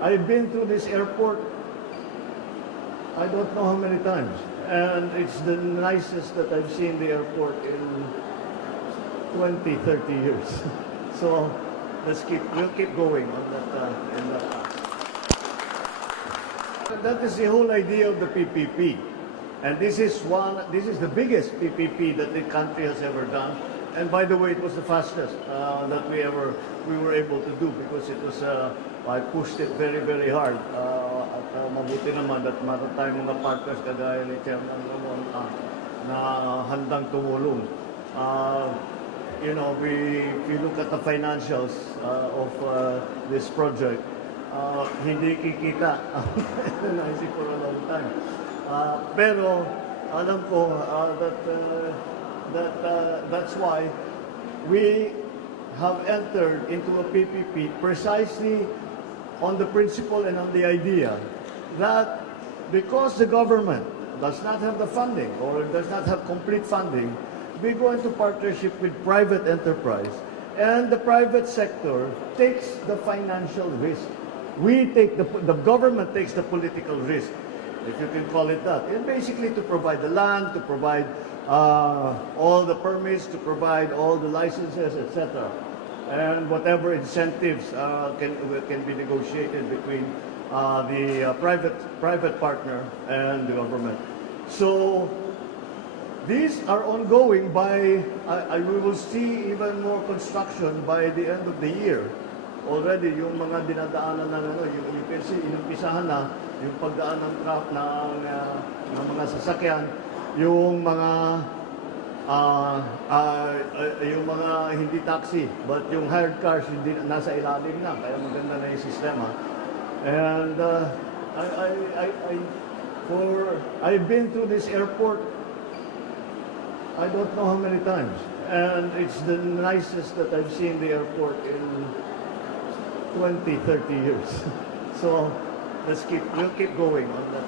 I've been through this airport, I don't know how many times, and it's the nicest that I've seen the airport in 20, 30 years. So we'll keep going on that, in that path. That is the whole idea of the PPP. And this is the biggest PPP that the country has ever done. And by the way, it was the fastest that we were able to do, because it was, I pushed it very, very hard. At mabuti naman at meron tayong mga partners kagaya ni Chairman Ramon na handang tumulong. You know, if you look at the financials of this project, hindi kikita for a long time. Pero alam ko that's why we have entered into a PPP precisely on the principle and on the idea that because the government does not have the funding or does not have complete funding, we go into partnership with private enterprise, and the private sector takes the financial risk. The government takes the political risk, if you can call it that, and basically to provide the land, to provide all the permits, to provide all the licenses, etc. And whatever incentives can be negotiated between the private partner and the government. So these are ongoing we will see even more construction by the end of the year. Already, yung mga dinadaanan ng you can see, inumpisahan na yung pagdaan ng truck ng mga sasakyan, yung mga hindi taxi, but yung hired cars hindi nasa ilalim na, kaya maganda na yung sistema. And I've been through this airport, I don't know how many times, and it's the nicest that I've seen the airport in 20, 30 years. So we'll keep going on that.